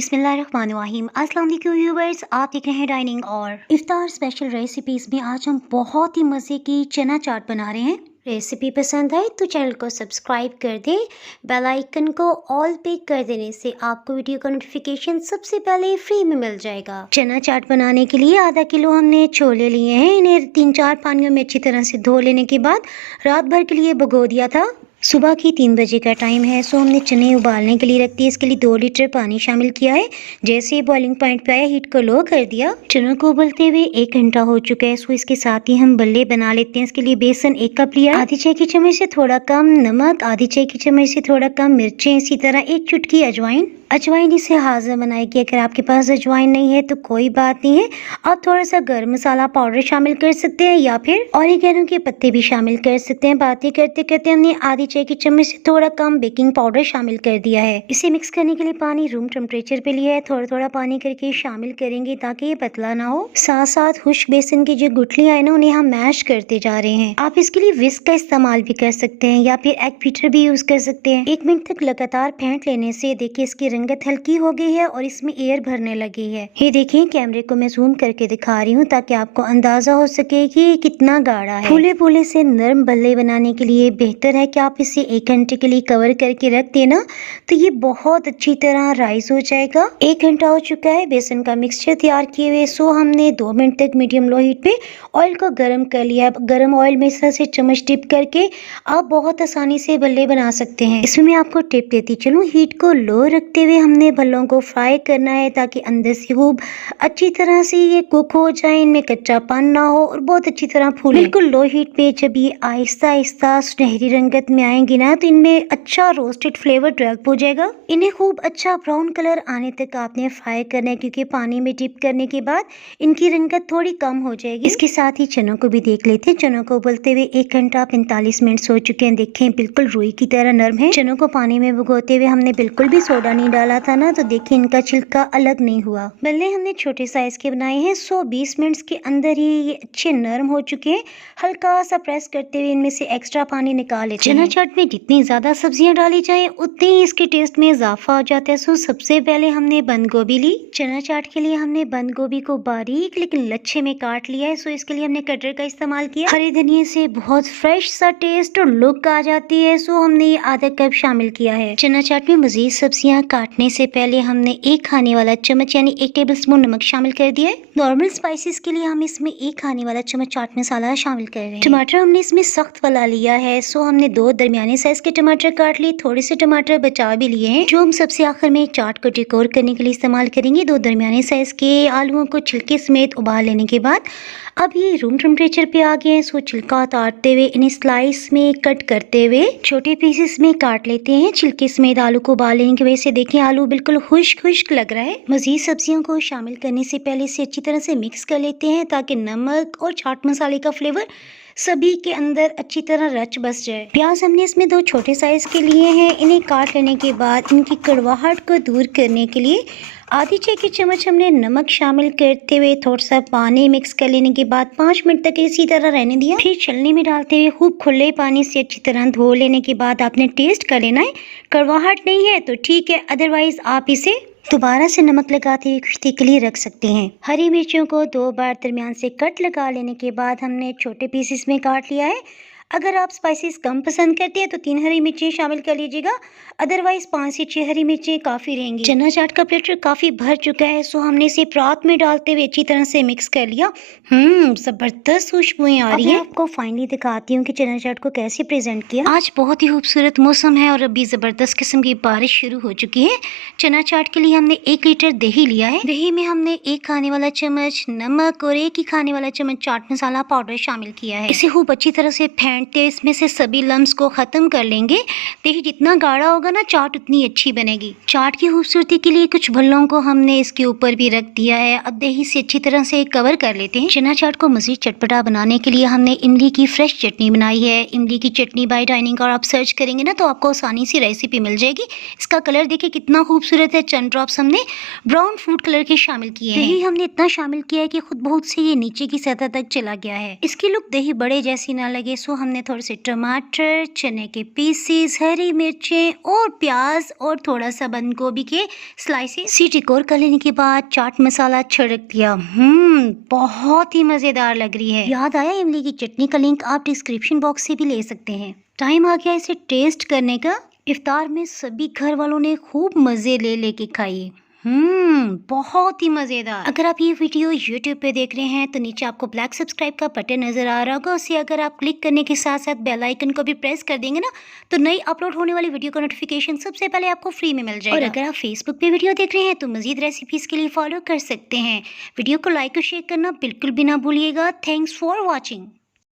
बिस्मिल्लाहिर्रहमानिर्रहीम। अस्सलाम वालेकुम व्यूअर्स, आप देख रहे हैं डाइनिंग और इफ्तार स्पेशल रेसिपीज़ में आज हम बहुत ही मज़े की चना चाट बना रहे हैं। रेसिपी पसंद आए तो चैनल को सब्सक्राइब कर दें। बेल आइकन को ऑल पे कर देने से आपको वीडियो का नोटिफिकेशन सबसे पहले फ्री में मिल जाएगा। चना चाट बनाने के लिए आधा किलो हमने छोले लिए हैं। इन्हें 3-4 पानियों में अच्छी तरह से धो लेने के बाद रात भर के लिए भिगो दिया था। सुबह की 3 बजे का टाइम है, सो हमने चने उबालने के लिए रख दिए। इसके लिए 2 लीटर पानी शामिल किया है। जैसे ही बॉइलिंग पॉइंट पे आया, हीट को लो कर दिया। चनों को उबलते हुए 1 घंटा हो चुका है, सो इसके साथ ही हम बल्ले बना लेते हैं। इसके लिए बेसन 1 कप लिया, आधी चाय की चम्मच से थोड़ा कम नमक, आधी चाय की चम्मच से थोड़ा कम मिर्चें, इसी तरह 1 चुटकी अजवाइन। अजवाइन इसे हाजिर बनाएगी। अगर आपके पास अजवाइन नहीं है तो कोई बात नहीं है, आप थोड़ा सा गर्म मसाला पाउडर शामिल कर सकते हैं या फिर ऑरिगेनो के पत्ते भी शामिल कर सकते हैं। बातें करते करते हमने आधी चाय की चम्मच से थोड़ा कम बेकिंग पाउडर शामिल कर दिया है। इसे मिक्स करने के लिए पानी रूम टेम्परेचर पे लिया है। थोड़ा थोड़ा पानी करके शामिल करेंगे ताकि ये पतला ना हो। साथ साथ खुश्क बेसन की जो गुठलियां है ना, उन्हें हम मैश करते जा रहे हैं। आप इसके लिए विस्क का इस्तेमाल भी कर सकते हैं या फिर एग बीटर भी यूज कर सकते हैं। 1 मिनट तक लगातार फेंट लेने से देखिए इसकी रंगत हल्की हो गई है और इसमें एयर भरने लगी है। ये देखिए, कैमरे को मैं जूम करके दिखा रही हूँ ताकि आपको अंदाजा हो सके कि ये कितना गाढ़ा है। फूले फूले से नरम बल्ले बनाने के लिए बेहतर है कि आप इसे 1 घंटे के लिए कवर करके रख देना, तो ये बहुत अच्छी तरह राइस हो जाएगा। 1 घंटा हो चुका है बेसन का मिक्सचर तैयार किए हुए। सो हमने 2 मिनट तक मीडियम लो हीट पे ऑयल को गर्म कर लिया। गर्म ऑयल में इस तरह से चम्मच डिप करके आप बहुत आसानी से बल्ले बना सकते हैं। इसमें मैं आपको टिप देती चलूँ, हीट को लो रखते हुए हमने बल्लों को फ्राई करना है ताकि अंदर से खूब अच्छी तरह से ये कुक हो जाए, इनमें कच्चापन ना हो और बहुत अच्छी तरह फूले। बिल्कुल लो हीट पे जब ये आहिस्ता आहिस्ता सुनहरी रंगत में आएंगी ना, तो इनमें अच्छा रोस्टेड फ्लेवर डेवलप हो जाएगा। इन्हें खूब अच्छा ब्राउन कलर आने तक आपने फ्राई करना है, क्योंकि पानी में डिप करने के बाद इनकी रंगत थोड़ी कम हो जाएगी। इसके साथ ही चनों को भी देख लेते हैं। चनों को उबलते हुए 1 घंटा 45 मिनट हो चुके हैं। देखें बिल्कुल रुई की तरह नरम है। चनों को पानी में भिगोते हुए हमने बिल्कुल भी सोडा नहीं डाला था ना, तो देखिए इनका छिलका अलग नहीं हुआ। बल्ले हमने छोटे साइज के बनाए हैं। 120 मिनट के अंदर ही ये अच्छे नरम हो चुके हैं। हल्का सा प्रेस करते हुए इनमें से एक्स्ट्रा पानी निकाल लेते हैं। चना चाट में जितनी ज्यादा सब्जियां डाली जाए उतने ही इसके टेस्ट में इजाफा हो जाता है। सो सबसे पहले हमने बंद गोभी ली। चना चाट के लिए हमने बंद गोभी को बारीक लेकिन लच्छे में काट लिया है। सो इसके लिए हमने कटर का इस्तेमाल किया। हरे धनिये से बहुत फ्रेश सा टेस्ट और लुक आ जाती है। सो हमने ये आधा कप शामिल किया है। चना चाट में मजीद सब्जियां काटने से पहले हमने 1 खाने वाला चम्मच यानी 1 टेबलस्पून नमक शामिल कर दिया है। नॉर्मल स्पाइसेस के लिए हम इसमें 1 खाने वाला चम्मच चाट मसाला शामिल कर रहे हैं। टमाटर हमने इसमें सख्त वाला लिया है। सो हमने 2 दरमियाने साइज के टमाटर काट लिए। थोड़े से टमाटर बचा भी लिए हैं, जो हम सबसे आखिर में चाट को डेकोर करने के लिए इस्तेमाल करेंगे। 2 दरमियाने साइज के आलूओं को छिलके समेत उबाल लेने के बाद अब ये रूम टेम्परेचर पे आ गए हैं। सो छिलका उतारते हुए इन्हें स्लाइस में कट करते हुए छोटे पीसेस में काट लेते हैं। छिलके समेत आलू को उबाल लेने की वजह से देखिए आलू बिल्कुल खुश्क खुश्क लग रहा है। मजीद सब्जियों को शामिल करने से पहले इसे अच्छी तरह से मिक्स कर लेते हैं ताकि नमक और चाट मसाले का फ्लेवर सभी के अंदर अच्छी तरह रच बस जाए। प्याज हमने इसमें 2 छोटे साइज के लिए हैं। इन्हें काट लेने के बाद इनकी कड़वाहट को दूर करने के लिए आधी चाय की चम्मच हमने नमक शामिल करते हुए थोड़ा सा पानी मिक्स कर लेने के बाद 5 मिनट तक इसी तरह रहने दिया। फिर छलनी में डालते हुए खूब खुले पानी से अच्छी तरह धो लेने के बाद आपने टेस्ट कर लेना है। कड़वाहट नहीं है तो ठीक है, अदरवाइज आप इसे दोबारा से नमक लगाते हुए कुश्ती के लिए रख सकते हैं। हरी मिर्चों को 2 बार दरमियान से कट लगा लेने के बाद हमने छोटे पीसेस में काट लिया है। अगर आप स्पाइसेस कम पसंद करते हैं तो 3 हरी मिर्चें शामिल कर लीजिएगा, अदरवाइज 5 से 6 हरी मिर्चें काफ़ी रहेंगी। चना चाट का प्लेटर काफ़ी भर चुका है। सो हमने इसे परात में डालते हुए अच्छी तरह से मिक्स कर लिया। ज़बरदस्त खुशबुएं आ रही हैं। आपको फाइनली दिखाती हूँ कि चना चाट को कैसे प्रेजेंट किया। आज बहुत ही खूबसूरत मौसम है और अभी ज़बरदस्त किस्म की बारिश शुरू हो चुकी है। चना चाट के लिए हमने 1 लीटर दही लिया है। दही में हमने 1 खाने वाला चम्मच नमक और 1 ही खाने वाला चम्मच चाट मसाला पाउडर शामिल किया है। इसे खूब अच्छी तरह से फेंटते इसमें से सभी लम्स को खत्म कर लेंगे। दही जितना गाढ़ा होगा ना, चाट उतनी अच्छी बनेगी। चाट की खूबसूरती के लिए कुछ भल्लों को हमने इसके ऊपर भी रख दिया है। अब दही से अच्छी तरह से कवर कर लेते हैं। चना चाट को मजीद चटपटा बनाने के लिए हमने इमली की फ्रेश चटनी बनाई है। इमली की चटनी बाय डाइनिंग और आप सर्च करेंगे ना तो आपको आसानी से रेसिपी मिल जाएगी। इसका कलर देखिए कितना खूबसूरत है। चंद ड्रॉप्स हमने ब्राउन फूड कलर के शामिल किए हैं। दही हमने इतना शामिल किया है कि खुद बहुत से ये नीचे की सतह तक चला गया है। इसकी लुक दही बड़े जैसी ना लगे, सो हमने हमने थोड़े से टमाटर, चने के पीसेस, हरी मिर्चें और प्याज और थोड़ा सा बंद गोभी के स्लाइसेस सीटी कोर कर लेने के बाद चाट मसाला छिड़क दिया। बहुत ही मजेदार लग रही है। याद आया, इमली की चटनी का लिंक आप डिस्क्रिप्शन बॉक्स से भी ले सकते हैं। टाइम आ गया इसे टेस्ट करने का। इफ्तार में सभी घर वालों ने खूब मजे ले लेके खाई। बहुत ही मजेदार। अगर आप ये वीडियो YouTube पे देख रहे हैं तो नीचे आपको ब्लैक सब्सक्राइब का बटन नजर आ रहा होगा, उसे अगर आप क्लिक करने के साथ साथ बेल आइकन को भी प्रेस कर देंगे ना, तो नई अपलोड होने वाली वीडियो का नोटिफिकेशन सबसे पहले आपको फ्री में मिल जाएगा। और अगर आप फेसबुक पे वीडियो देख रहे हैं तो मजीद रेसिपीज के लिए फॉलो कर सकते हैं। वीडियो को लाइक और शेयर करना बिल्कुल भी ना भूलिएगा। Thanks for watching.